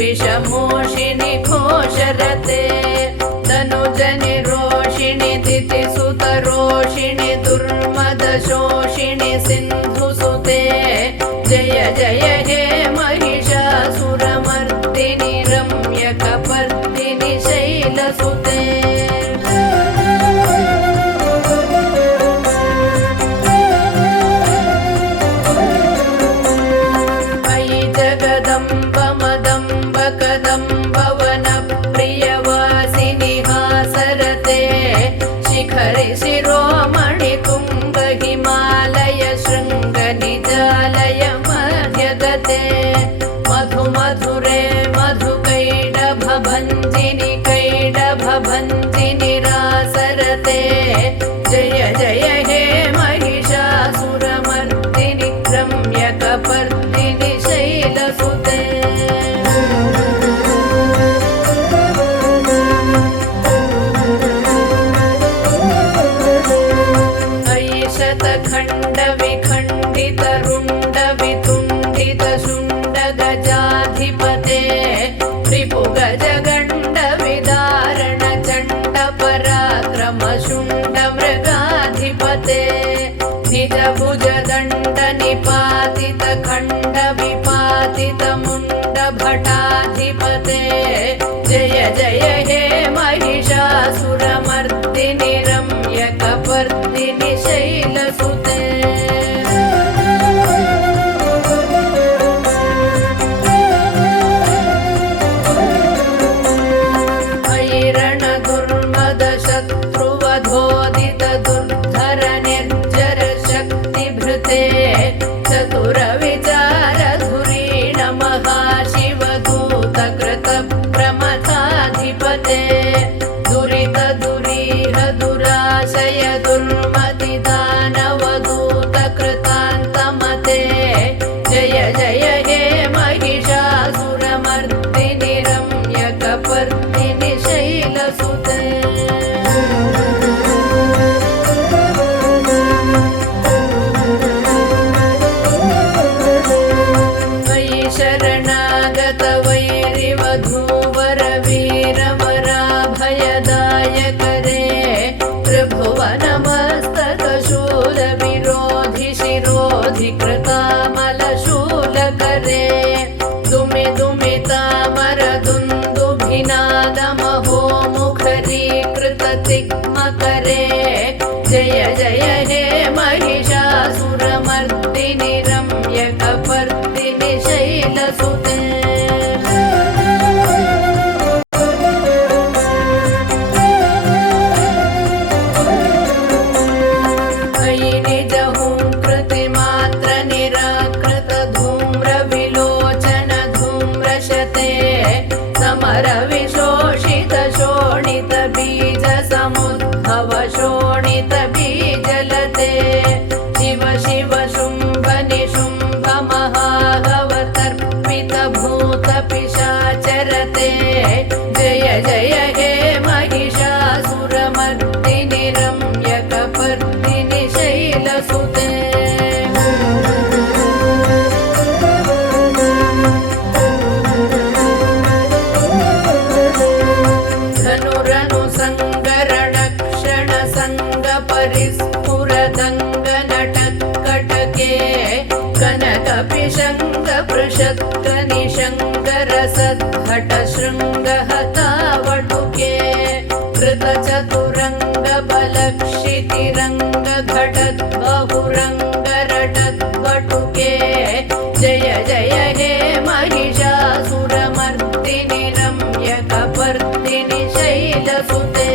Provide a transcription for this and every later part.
विषमोषिणि घोषरते तनुजनि रोषिणि दितिसुतरोषिणि दुर्मदशोषिणि सिन्धुसुते जय जय हे महिषासुरमर्दिनि रम्यकपर्दिनि शैलसुते शिरोमणि कुम्भ हिमालय शृंग निजालय मध्यगते मधु मधुरे मधु कैडभभञ्जिनि कैडभभञ्जिनि रासरते जय जय हे महिषासुरमर्दिनि रम्यकपर्दिनि शैलसुते खंड विखंडित रुंड वितुंडित शुंड गजाधिपते रिपु गज गंड विदारण चंड पराक्रम शुंड मृगाधिपते निज भुज दंड निपातित खंड विपातित मुंड भटाधिपते जय जय हे महिषासुरमर्दिनि रम्यकपर्दिनि शैलसुते ऐरण दुर्मद शत्रुवधोदित दुर्धर निर्जर शक्तिभृते चतुर विचार धुरीण महाशिवदूत कृत प्रमथाधिपते दुरित दुरीह दुराशय दुर्मति दानवदूत कृतान्तमते जय जय हे महिषासुरमर्दिनि रम्यकपर्दिनि शैलसुते मयि शरणागत वैरिवधूवर वीरवराभयदायक रे त्रिभुवन मस्तक शूल विरोधि शिरोधि कृतामल शूल करे दुमि दुमि तामर दुन्दुभिनाद महो मुखरी कृत तिग्म करे जय जय हे महिषासुरमर्दिनि रम्यकपर्दिनि शैलसुते विशोषित शोणित बीज समुद्भव शोणित बीजलते शिव शिव शुंभ निशुंभ महागवतर्पित भूत पिशाचरते जय जय हे महिषासुरमर्दिनि रम्यकपर्दिनि शैलसुते परिस्फुरदङ्गनटत्कटके कनकपिशङ्गपृषत्कनिशङ्करसद्घटशृङ्गहतावटुके कृतचतुरङ्गबलक्षितिरङ्गघटद्बहुरङ्गरटद्वटुके जय जय हे महिषासुरमर्दिनि रम्यकपर्दिनि शैलसुते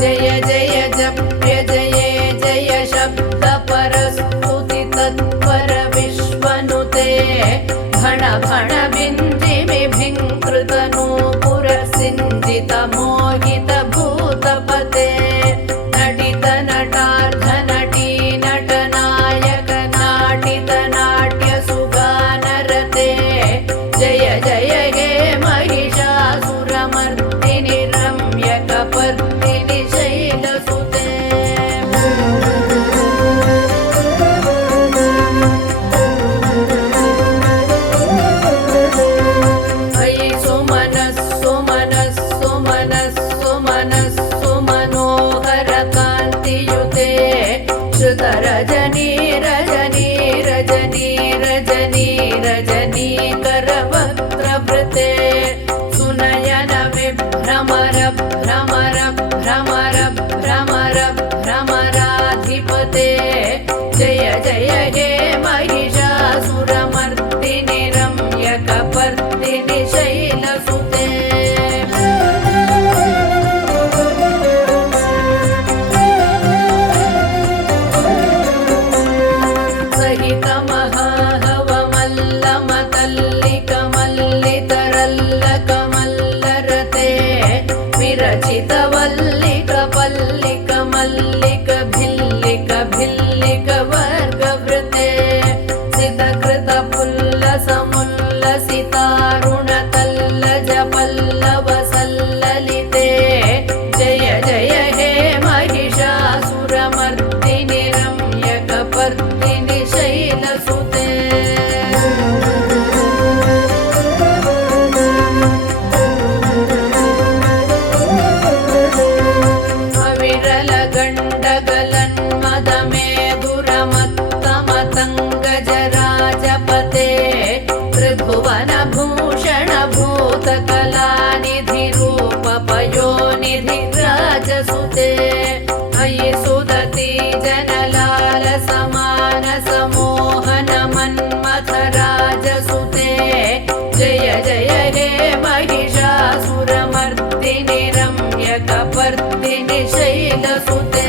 जय जय जप्य जये जय शब्दपरस्तुति तत्पर विश्वनुते भण भण बिञ्जिमिभिङ्कृतनूपुरसिञ्जित मोहित भूतपते नटित नटार्धनटी नटनायक नाटित नाट्यसुगानरते जय जय हे महिषासुरमर्दिनि रम्यकपर्दिनि शैलसुते अयि सुमनः सुमनः सुमनः सुमनः सुमनोहरकान्तियुते श्रुतरजनी रजनी रजनी रजनी रजनीकरवक्त्रवृते सुनयन विभ्रमर भ्रमर भ्रमर भ्रमर भ्रमराधिपते जय जय हे महिषासुरमर्दिनि रम्यकपर्दिनि शैलसुते सहितमहाहवमल्लमतल्लिकमल्लितरल्लकमल्लरते विरचितवल्लिकपल्लिकमल्लिकभिल्लिकवर्गवृते सितकृतपुल्लसमुल्लसितारुणतल्लजपल्लवसल्ललिते जय जय हे महिषासुरमर्दिनि रम्यकपर्दिनि शैलसुते अविरलगण्डगलन्मदमेधुरमत्तमतङ्गजराजपते त्रिभुवनभूषणभूतकलानिधिरूपपयोनिधिराजसुते अयि सुदति जनलालसमानसमोहनमन्मथराजसुते जय जय हे महिषासुरमर्दिनि रम्यकपर्दिनि शैलसुते।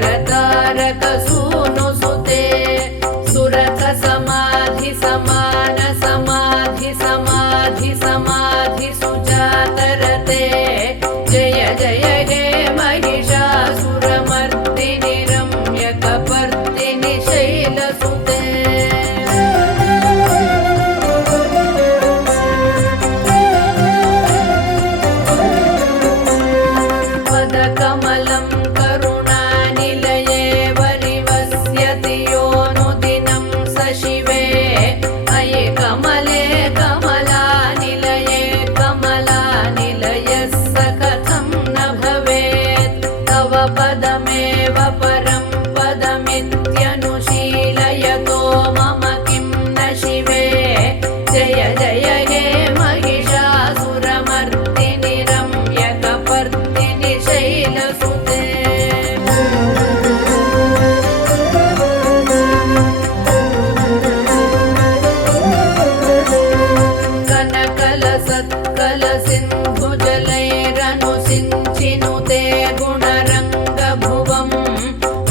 करतारक सूनुसुते सुरथ समाधि समान समाधि समाधि समाधि सुजातरते जय जय हे महिषासुरमर्दिनि रम्यकपर्दिनि शैलसुते पदकमलं करुणानिलये वरिवस्यति योऽनुदिनं स शिवे अये कमले कमलानिलये कमलानिलयः स कथं न भवेत् तव पदमेव परं पदमित्यनुशीलयतो मम किं न शिवे जय जय हे महिषासुरमर्दिनि रम्यकपर्दिनि शैलसुते कनकलसत्कलसिन्धुजलैरनुसिञ्चिनुते गुणरङ्गभुवं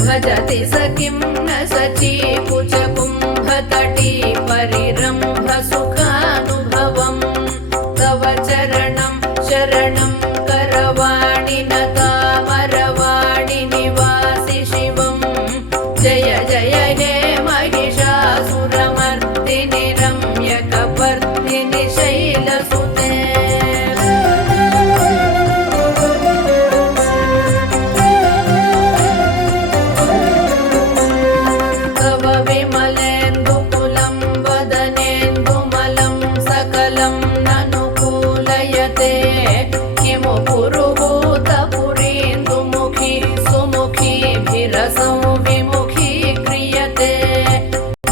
भजति स किं न सचीकुचकुम्भतटी परिरम्भसुखानुभवं तव चरणं शरणं करवाणि न तामरवाणि निवासि शिवं जय जय हे महिषासुरमर्दिनि रम्यकपर्दिनि शैलसुते तव विमलेन्दुकुलं वदनेन्दुमलं सकलं ननुकूलयते किमु पुरुहूतपुरीन्दुमुखी सुमुखीभिरसौ विमुखीक्रियते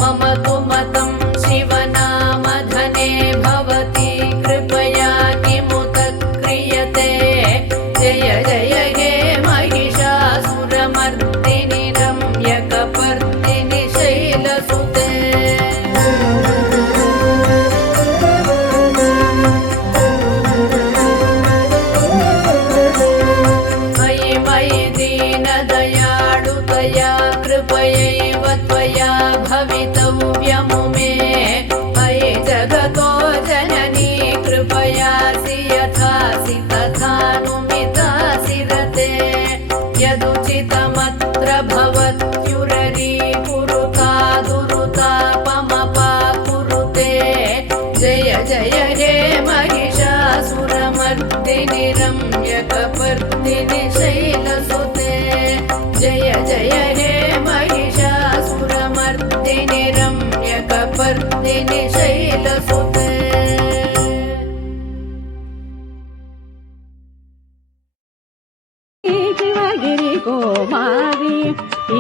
मम तु मतं शिवनामधने भवति कृपया किमुत क्रियते जय जय हे महिषासुरमर्दिनि रम्यकपर्दिनि शैलसुते मयि मयि दीनदयाळुतया कृपयैव त्वया भवितव्यमु मे अयि जगतो जननी कृपयासि यथासि तथानुमितासि रते यदुचितमत्र भवत्युररी कुरुता दुरुतापमपा कुरुते जय जय हे महिषासुरमर्दिनि रम्यकपर्दिनि शैलसुते जय जय हे महिषासुरमर्दिनि रम्यकपर्दिनि शैलसुते शिवगिरि कुमारी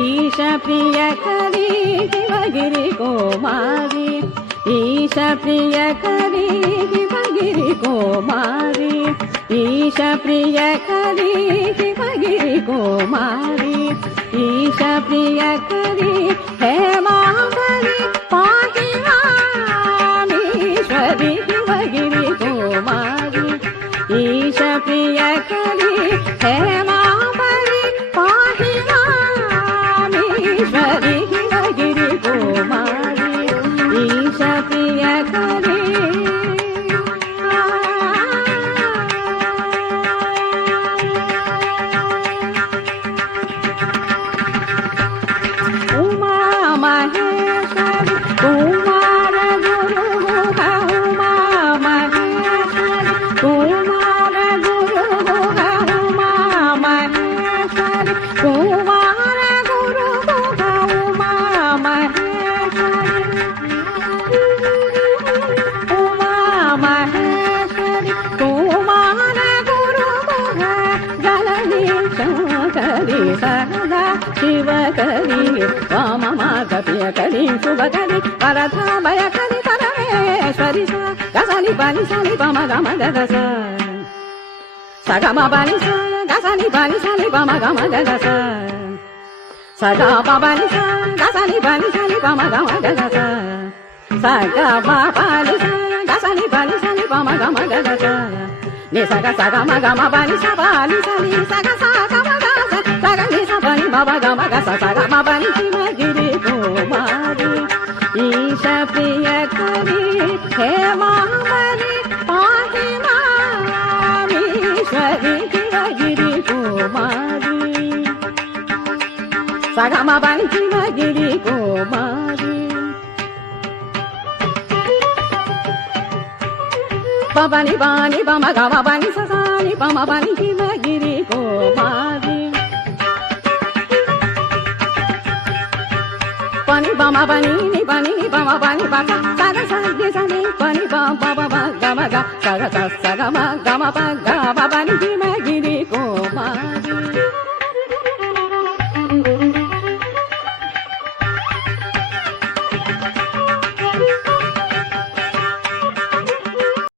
ईशा प्रियकरी शिवगिरि कुमारी ईशा प्रियकरी शिवगिरि कुमारी ईशा प्रियकरी शिवगिरि कुमारी ईशा प्रियकरी हेमावरी पाहि मामीश्वरी शिवगिरि कुमारी ईशा प्रियकरी हेमावरी पाहि मामीश्वरी शिवगिरि कुमारी ईशा प्रियकरी उमा महेश्वरी कुमार गुरु उमा महेश्वरी कुमार गुरु उमा महेश्वरी कुमार गुरु उमा महेश्वरी उमा महेश्वरी कुमार गुरु जननी शंकरी सदा शिवकरी वाममाधव्यकरी शुभकरी वरदाभयकरी परमेश्वरी गसनि बलि सनि पम गम गदस सगम बलि गसनि बलि सनि पम गम गदस सगम बलि गसनि बलि सनि पम गम गदस सगम बलि गसनि बलि सनि पम गम गदस नि सग सगम गम बलि स बलि सनि सग स गम गस సగని సపని బబ గమ గ సగ మపని హిమగిరి కుమారి ఈశ ప్రియకరి హేమామణి పాహి మామీశ్వరి హిమగిరి కుమారి సగ మపని హిమగిరి కుమారి పని పాని పమ గమ పని ససాని పమ పని హిమగిరి కుమారి pani ba ma pani ni ba ma pani ba sa ga sa ni sa ni pani ba ba ba ba ga ma ga sa ga ma ga ma pa ga ba pani ni ma